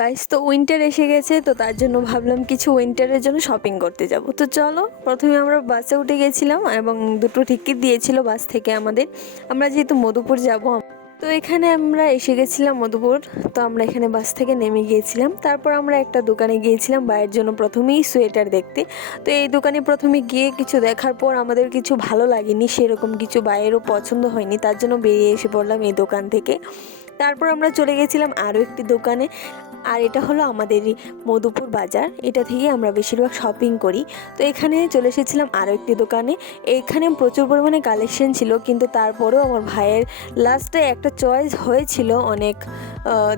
Guys, তো winter এসে গেছে, তো তার জন্য ভাবলাম কিছু উইন্টারের জন্য শপিং করতে যাব। তো চলো, প্রথমে আমরা বাসে উঠে গেছিলাম এবং দুটো টিকিট দিয়েছিল বাস থেকে আমাদের। আমরা যেহেতু মধুপুর যাব, তো এখানে আমরা এসে গেছিলাম মধুপুর। তো আমরা এখানে বাস থেকে নেমে গিয়েছিলাম। তারপর আমরা একটা দোকানে গিয়েছিলাম বাইরের জন্য প্রথমেই সোয়েটার দেখতে। তো এই দোকানে প্রথমে গিয়ে কিছু দেখার পর আমাদের কিছু ভালো লাগেনি, সেরকম কিছু বাইরেরও পছন্দ হয়নি, তার জন্য বেরিয়ে এসে পড়লাম এই দোকান থেকে। তারপর আমরা চলে গেছিলাম আরও একটি দোকানে, আর এটা হলো আমাদেরই মধুপুর বাজার। এটা থেকে আমরা বেশিরভাগ শপিং করি। তো এখানে চলে এসেছিলাম আরও একটি দোকানে। এখানে প্রচুর পরিমাণে কালেকশন ছিল, কিন্তু তারপরেও আমার ভাইয়ের লাস্টে একটা চয়েস হয়েছিল অনেক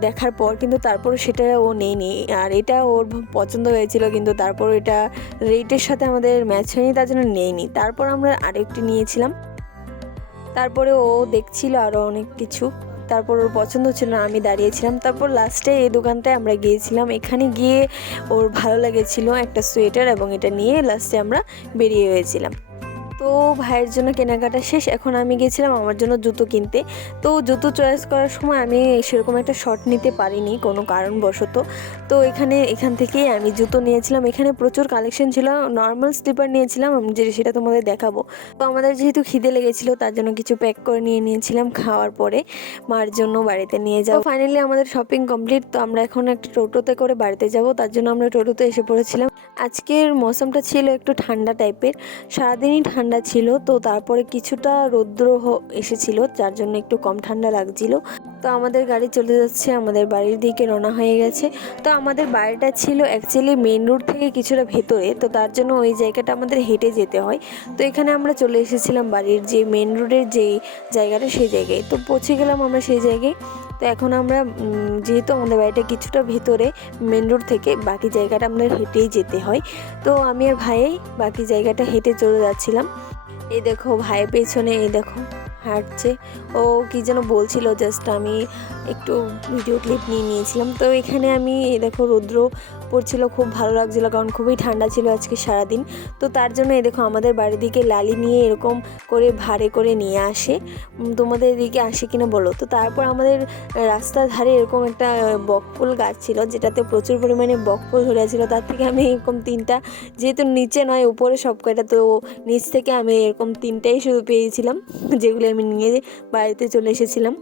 দেখার পর, কিন্তু তারপরে সেটা ও নেয়নি। আর এটা ওর পছন্দ হয়েছিল, কিন্তু তারপর এটা রেটের সাথে আমাদের ম্যাচ হয়নি, তার জন্য নেয়নি। তারপর আমরা আরেকটি নিয়েছিলাম। তারপরে ও দেখছিল আরও অনেক কিছু, তারপর ওর পছন্দ ছিল না, আমি দাঁড়িয়েছিলাম। তারপর লাস্টে এই দোকানটায় আমরা গিয়েছিলাম। এখানে গিয়ে ওর ভালো লেগেছিল একটা সোয়েটার, এবং এটা নিয়ে লাস্টে আমরা বেরিয়ে হয়েছিলাম। তো ভাইয়ের জন্য কেনাকাটা শেষ। এখন আমি গেছিলাম আমার জন্য জুতো কিনতে। তো জুতো চয়েস করার সময় আমি সেরকম একটা শর্ট নিতে পারিনি কোনো কারণবশত। তো এখান থেকেই আমি জুতো নিয়েছিলাম। এখানে প্রচুর কালেকশন ছিল। নর্মাল স্লিপার নিয়েছিলাম, সেটা তোমাদের দেখাবো। তো আমাদের যেহেতু খিদে লেগেছিলো, তার জন্য কিছু প্যাক করে নিয়েছিলাম খাওয়ার পরে মার জন্য বাড়িতে নিয়ে যাও। ফাইনালি আমাদের শপিং কমপ্লিট। তো আমরা এখন একটা টোটোতে করে বাড়িতে যাব, তার জন্য আমরা টোটোতে এসে পড়েছিলাম। আজকের মৌসুমটা ছিল একটু ঠান্ডা টাইপের, সারাদিনই ঠান্ডা ছিল। তো তারপরে কিছুটা রৌদ্র এসেছিল, যার জন্য একটু কম ঠান্ডা লাগছিল। তো আমাদের গাড়ি চলে যাচ্ছে, আমাদের বাড়ির দিকে রওনা হয়ে গেছে। তো আমাদের বাড়িটা ছিল অ্যাকচুয়ালি মেন রোড থেকে কিছুটা ভেতরে, তো তার জন্য ওই জায়গাটা আমাদের হেঁটে যেতে হয়। তো এখানে আমরা চলে এসেছিলাম বাড়ির যে মেন রোডের যেই জায়গাটা, সেই জায়গায়। তো পৌঁছে গেলাম আমরা সেই জায়গায়। তো এখন আমরা যেহেতু আমাদের বাড়িটা কিছুটা ভেতরে মেন রোড থেকে, বাকি জায়গাটা আমাদের হেঁটেই যেতে হয়। তো আমি আর ভাই বাকি জায়গাটা হেঁটে চলে যাচ্ছিলাম। এই দেখো ভাই পেছনে, এই দেখো হাঁটছে। ও কি যেন বলছিল, জাস্ট আমি একটু ভিডিও ক্লিপ নিয়ে নিয়েছিলাম। তো এখানে আমি এই দেখো রৌদ্র পড়ছিল, খুব ভালো লাগছিলো, কারণ খুবই ঠান্ডা ছিল আজকে সারাদিন। তো তার জন্য এই দেখো আমাদের বাড়ির দিকে লালি নিয়ে এরকম করে ভাড়ে করে নিয়ে আসে। তোমাদের এদিকে আসে কিনা বলো। তো তারপর আমাদের রাস্তার ধারে এরকম একটা বকফুল গাছ ছিল, যেটাতে প্রচুর পরিমাণে বকফুল ধরেছিল। তার থেকে আমি এরকম তিনটা, যেহেতু নিচে নয় উপরে সব কয়টা, তো নিচ থেকে আমি এরকম তিনটাই শুধু পেয়েছিলাম, যেগুলো আমি নিয়ে বাড়িতে চলে এসেছিলাম।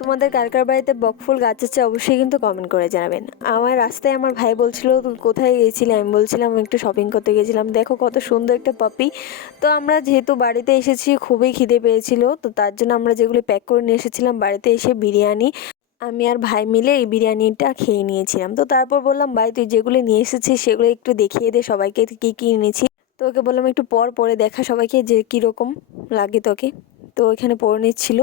তোমাদের কার কার বাড়িতে বকফুল গাছ আছে অবশ্যই কিন্তু কমেন্ট করে জানাবেন। আমার রাস্তায় আমার ভাই বলছিল তুই কোথায় গিয়েছিলি, আমি বলছিলাম একটু শপিং করতে গেছিলাম। দেখো কত সুন্দর একটা পাপি। তো আমরা যেহেতু বাড়িতে এসেছি, খুবই খিদে পেয়েছিল, তো তার জন্য আমরা যেগুলো প্যাক করে নিয়ে এসেছিলাম বাড়িতে এসে, বিরিয়ানি আমি আর ভাই মিলে এই বিরিয়ানিটা খেয়ে নিয়েছিলাম। তো তারপর বললাম ভাই তুই যেগুলো নিয়ে এসেছিস সেগুলো একটু দেখিয়ে দে সবাইকে কী কী এনেছি। তো ওকে বললাম একটু পরে দেখা সবাইকে যে কীরকম লাগে তোকে। তো ওইখানে পরে নিচ্ছিল,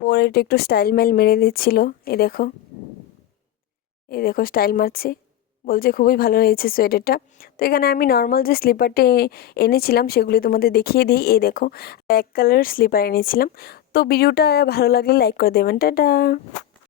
পরে একটু স্টাইল মাইল মেরে দিচ্ছিল। এই দেখো, এই দেখো স্টাইল মারছে, বলছে খুবই ভালো হয়েছে সোয়েটারটা। তো এখানে আমি নর্মাল যে স্লিপারটা এনেছিলাম সেগুলি তোমাদের দেখিয়ে দিই। এই দেখো ব্ল্যাক কালারের স্লিপার এনেছিলাম। তো ভিডিওটা ভালো লাগলে লাইক করে দেবেন। টাটা।